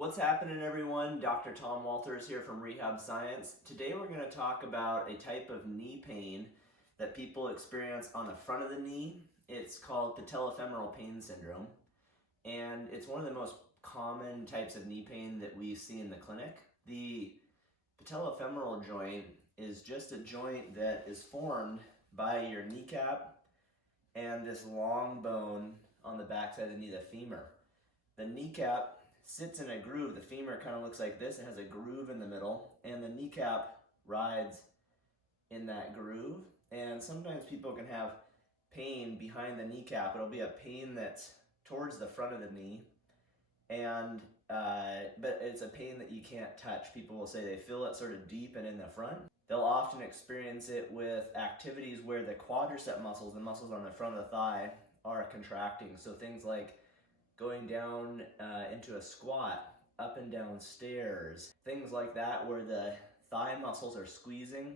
What's happening, everyone? Dr. Tom Walters here from Rehab Science. Today we're going to talk about a type of knee pain that people experience on the front of the knee. It's called patellofemoral pain syndrome, and it's one of the most common types of knee pain that we see in the clinic. The patellofemoral joint is just a joint that is formed by your kneecap and this long bone on the backside of the knee, the femur. The kneecap sits in a groove. The femur kind of looks like this. It has a groove in the middle, and the kneecap rides in that groove. And sometimes people can have pain behind the kneecap. It'll be a pain that's towards the front of the knee, and but it's a pain that you can't touch. People will say they feel it sort of deep and in the front. They'll often experience it with activities where the quadricep muscles, the muscles on the front of the thigh, are contracting. So things like going down into a squat, up and down stairs, things like that where the thigh muscles are squeezing,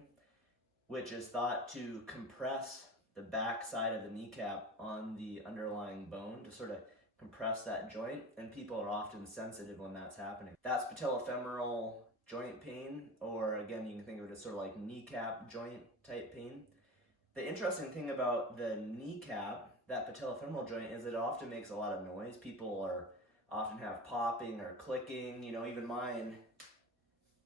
which is thought to compress the back side of the kneecap on the underlying bone to sort of compress that joint, and people are often sensitive when that's happening. That's patellofemoral joint pain, or again, you can think of it as sort of like kneecap joint type pain. The interesting thing about the kneecap, that patellofemoral joint, is it often makes a lot of noise. People often have popping or clicking. Even mine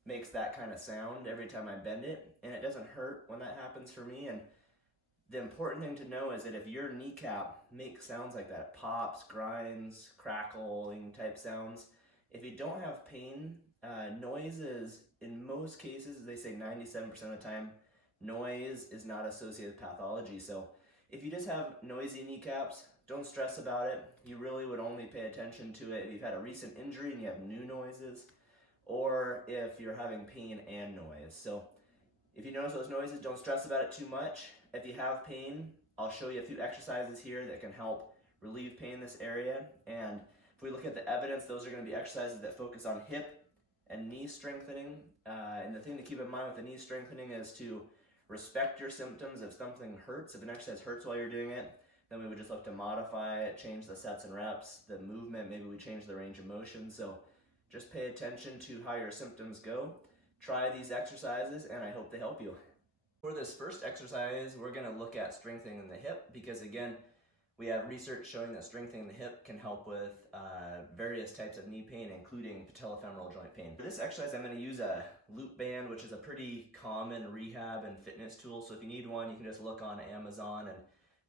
makes that kind of sound every time I bend it, and it doesn't hurt when that happens for me. And the important thing to know is that if your kneecap makes sounds like that, pops, grinds, crackling type sounds, if you don't have pain, noise is, in most cases, they say 97% of the time, noise is not associated with pathology. So if you just have noisy kneecaps, don't stress about it. You really would only pay attention to it if you've had a recent injury and you have new noises, or if you're having pain and noise. So if you notice those noises, don't stress about it too much. If you have pain, I'll show you a few exercises here that can help relieve pain in this area. And if we look at the evidence, those are going to be exercises that focus on hip and knee strengthening. And the thing to keep in mind with the knee strengthening is to respect your symptoms. If something hurts, if an exercise hurts while you're doing it, then we would just look to modify it, change the sets and reps, the movement, maybe we change the range of motion. So just pay attention to how your symptoms go. Try these exercises, and I hope they help you. For this first exercise, we're going to look at strengthening the hip, because again, we have research showing that strengthening the hip can help with various types of knee pain, including patellofemoral joint pain. For this exercise, I'm going to use a loop band, which is a pretty common rehab and fitness tool. So if you need one, you can just look on Amazon and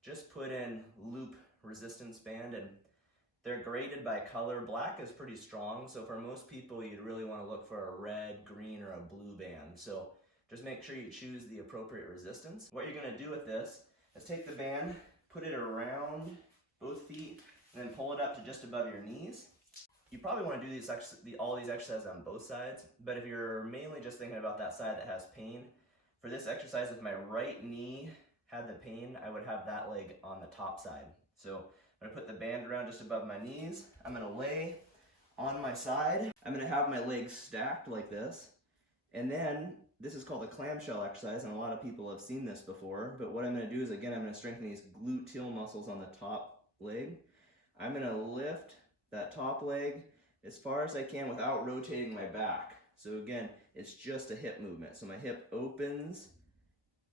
just put in loop resistance band, and they're graded by color. Black is pretty strong, so for most people, you'd really want to look for a red, green, or a blue band. So just make sure you choose the appropriate resistance. What you're going to do with this is take the band, put it around both feet, and then pull it up to just above your knees. You probably want to do all these exercises on both sides, but if you're mainly just thinking about that side that has pain, for this exercise, if my right knee had the pain, I would have that leg on the top side. So I'm going to put the band around just above my knees. I'm going to lay on my side. I'm going to have my legs stacked like this, and then this is called a clamshell exercise, and a lot of people have seen this before, but what I'm going to do is, again, I'm going to strengthen these gluteal muscles on the top leg. I'm going to lift that top leg as far as I can without rotating my back. So again, it's just a hip movement. So my hip opens.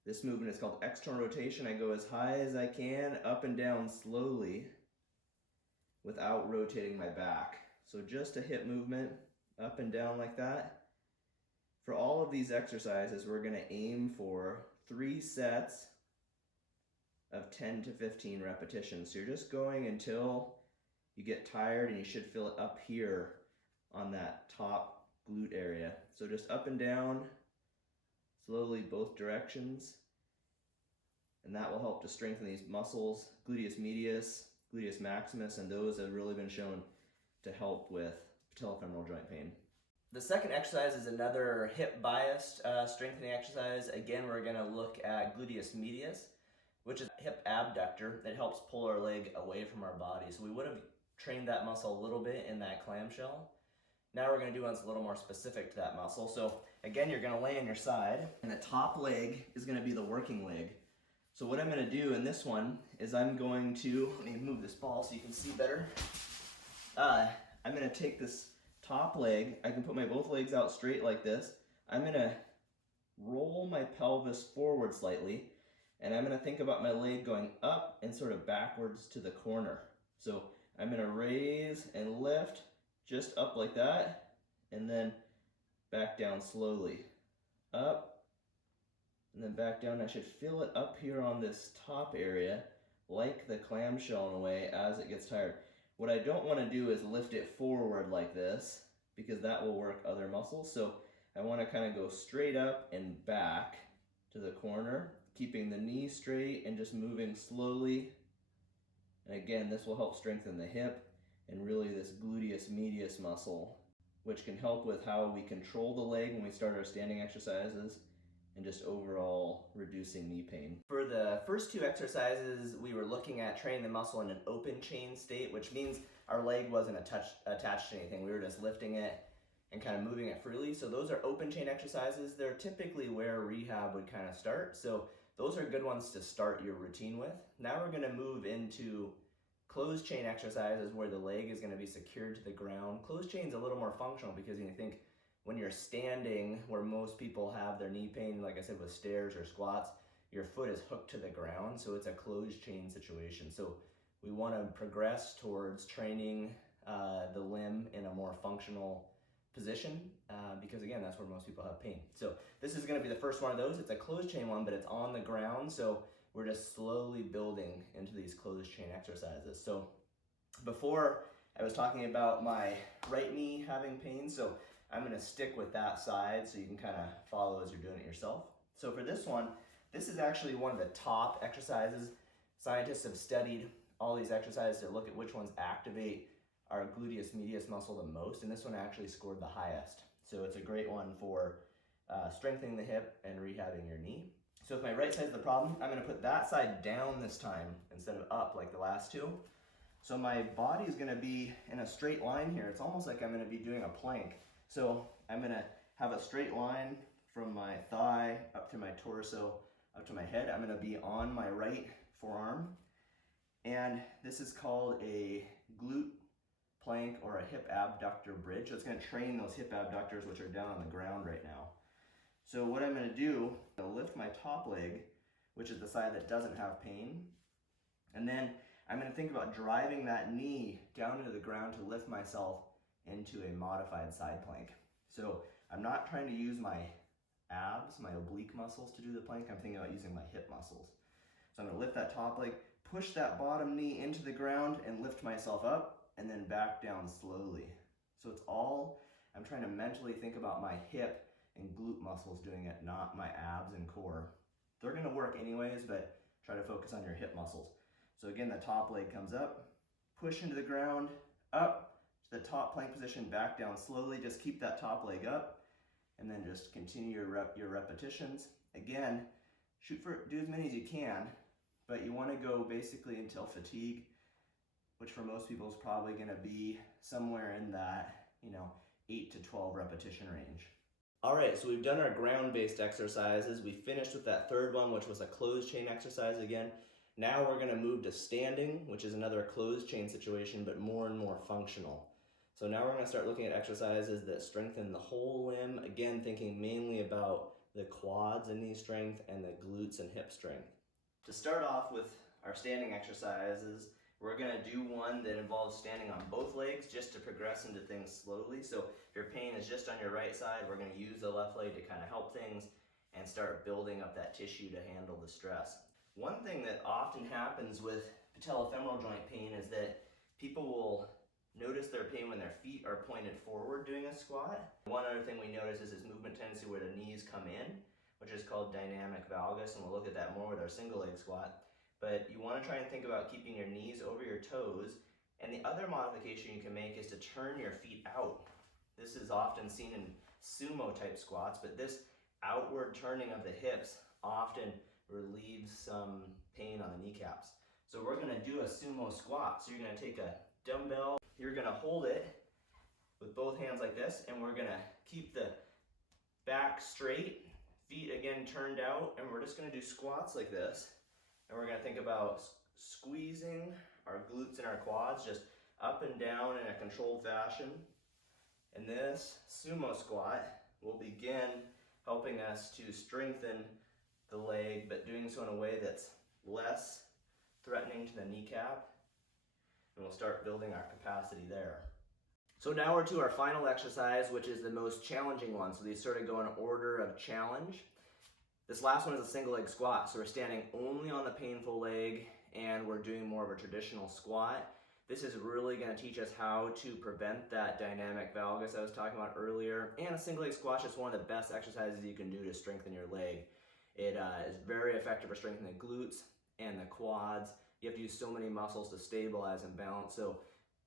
This movement is called external rotation. I go as high as I can, up and down slowly, without rotating my back. So just a hip movement, up and down like that. For all of these exercises, we're going to aim for 3 sets of 10 to 15 repetitions. So you're just going until you get tired, and you should feel it up here on that top glute area. So just up and down, slowly both directions. And that will help to strengthen these muscles, gluteus medius, gluteus maximus, and those have really been shown to help with patellofemoral joint pain. The second exercise is another hip-biased strengthening exercise. Again, we're going to look at gluteus medius, which is a hip abductor that helps pull our leg away from our body. So we would have trained that muscle a little bit in that clamshell. Now we're going to do one that's a little more specific to that muscle. So again, you're going to lay on your side, and the top leg is going to be the working leg. So what I'm going to do in this one is I'm going to, let me move this ball so you can see better. I'm going to take this top leg, I can put my both legs out straight like this. I'm gonna roll my pelvis forward slightly, and I'm gonna think about my leg going up and sort of backwards to the corner. So I'm gonna raise and lift just up like that, and then back down slowly. Up, and then back down. I should feel it up here on this top area, like the clamshell in a way, as it gets tired. What I don't want to do is lift it forward like this, because that will work other muscles. So I want to kind of go straight up and back to the corner, keeping the knee straight and just moving slowly. And again, this will help strengthen the hip and really this gluteus medius muscle, which can help with how we control the leg when we start our standing exercises and just overall reducing knee pain. For the first two exercises, we were looking at training the muscle in an open chain state, which means our leg wasn't attached to anything. We were just lifting it and kind of moving it freely. So those are open chain exercises. They're typically where rehab would kind of start. So those are good ones to start your routine with. Now we're gonna move into closed chain exercises where the leg is gonna be secured to the ground. Closed chain's a little more functional because you think when you're standing, where most people have their knee pain, like I said, with stairs or squats, your foot is hooked to the ground, so it's a closed chain situation. So we wanna progress towards training the limb in a more functional position, because again, that's where most people have pain. So this is gonna be the first one of those. It's a closed chain one, but it's on the ground, so we're just slowly building into these closed chain exercises. So before I was talking about my right knee having pain, so I'm gonna stick with that side so you can kind of follow as you're doing it yourself. So for this one, this is actually one of the top exercises. Scientists have studied all these exercises to look at which ones activate our gluteus medius muscle the most, and this one actually scored the highest. So it's a great one for strengthening the hip and rehabbing your knee. So if my right side's the problem, I'm gonna put that side down this time instead of up like the last two. So my body is gonna be in a straight line here. It's almost like I'm gonna be doing a plank. So I'm gonna have a straight line from my thigh up to my torso, up to my head. I'm gonna be on my right forearm. And this is called a glute plank or a hip abductor bridge. So it's gonna train those hip abductors, which are down on the ground right now. So what I'm gonna do, I'm gonna lift my top leg, which is the side that doesn't have pain. And then I'm gonna think about driving that knee down into the ground to lift myself into a modified side plank. So I'm not trying to use my abs, my oblique muscles to do the plank. I'm thinking about using my hip muscles. So I'm gonna lift that top leg, push that bottom knee into the ground and lift myself up and then back down slowly. So it's all, I'm trying to mentally think about my hip and glute muscles doing it, not my abs and core. They're gonna work anyways, but try to focus on your hip muscles. So again, the top leg comes up, push into the ground, up to the top plank position, back down slowly. Just keep that top leg up and then just continue your repetitions. Again, do as many as you can, but you wanna go basically until fatigue, which for most people is probably gonna be somewhere in that, 8 to 12 repetition range. All right, so we've done our ground-based exercises. We finished with that third one, which was a closed chain exercise again. Now we're gonna move to standing, which is another closed chain situation, but more and more functional. So now we're gonna start looking at exercises that strengthen the whole limb, again, thinking mainly about the quads and knee strength and the glutes and hip strength. To start off with our standing exercises, we're gonna do one that involves standing on both legs just to progress into things slowly. So if your pain is just on your right side, we're gonna use the left leg to kind of help things and start building up that tissue to handle the stress. One thing that often happens with patellofemoral joint pain is that people will notice their pain when their feet are pointed forward doing a squat. One other thing we notice is this movement tendency where the knees come in, which is called dynamic valgus, and we'll look at that more with our single leg squat. But you want to try and think about keeping your knees over your toes, and the other modification you can make is to turn your feet out. This is often seen in sumo type squats, but this outward turning of the hips often relieves some pain on the kneecaps. So we're gonna do a sumo squat. So you're gonna take a dumbbell, you're gonna hold it with both hands like this, and we're gonna keep the back straight, feet again turned out, and we're just gonna do squats like this. And we're gonna think about squeezing our glutes and our quads just up and down in a controlled fashion. And this Sumo Squat will begin helping us to strengthen the leg, but doing so in a way that's less threatening to the kneecap, and we'll start building our capacity there. So now we're to our final exercise, which is the most challenging one. So these sort of go in order of challenge. This last one is a single leg squat. So we're standing only on the painful leg and we're doing more of a traditional squat. This is really going to teach us how to prevent that dynamic valgus I was talking about earlier. And a single leg squat is one of the best exercises you can do to strengthen your leg. It is very effective for strengthening the glutes and the quads. You have to use so many muscles to stabilize and balance. So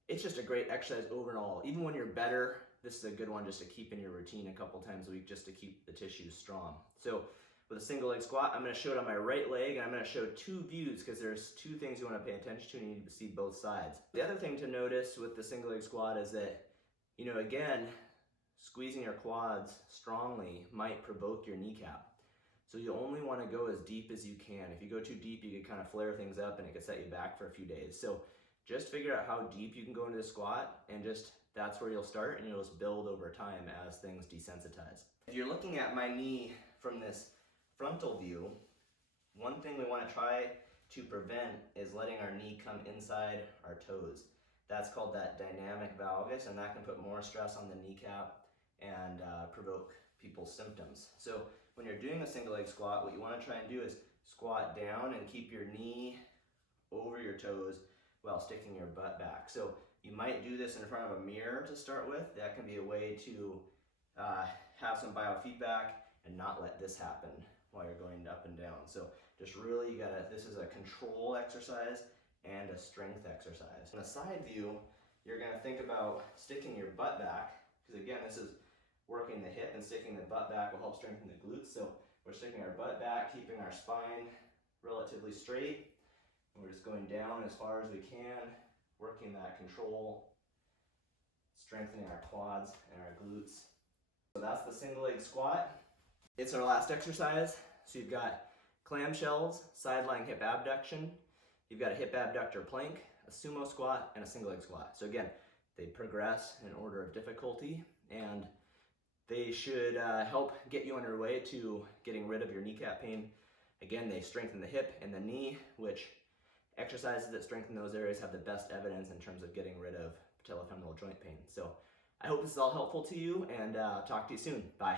it's just a great exercise overall. Even when you're better, this is a good one just to keep in your routine a couple times a week just to keep the tissues strong. So with a single leg squat, I'm going to show it on my right leg, and I'm going to show two views because there's two things you want to pay attention to and you need to see both sides. The other thing to notice with the single leg squat is that, again, squeezing your quads strongly might provoke your kneecap. So you only want to go as deep as you can. If you go too deep, you could kind of flare things up and it could set you back for a few days. So just figure out how deep you can go into the squat, and that's where you'll start, and you'll just build over time as things desensitize. If you're looking at my knee from this frontal view, one thing we want to try to prevent is letting our knee come inside our toes. That's called that dynamic valgus, and that can put more stress on the kneecap and provoke people's symptoms. So when you're doing a single leg squat, what you want to try and do is squat down and keep your knee over your toes while sticking your butt back. So you might do this in front of a mirror to start with. That can be a way to have some biofeedback and not let this happen while you're going up and down. So just really, this is a control exercise and a strength exercise. In a side view, you're gonna think about sticking your butt back, because again, this is working the hip, and sticking the butt back will help strengthen the glutes. So we're sticking our butt back, keeping our spine relatively straight. And we're just going down as far as we can, working that control, strengthening our quads and our glutes. So that's the single leg squat. It's our last exercise. So you've got clamshells, side lying hip abduction. You've got a hip abductor plank, a sumo squat, and a single leg squat. So again, they progress in order of difficulty, and they should help get you on your way to getting rid of your kneecap pain. Again, they strengthen the hip and the knee, which exercises that strengthen those areas have the best evidence in terms of getting rid of patellofemoral joint pain. So I hope this is all helpful to you, and talk to you soon. Bye.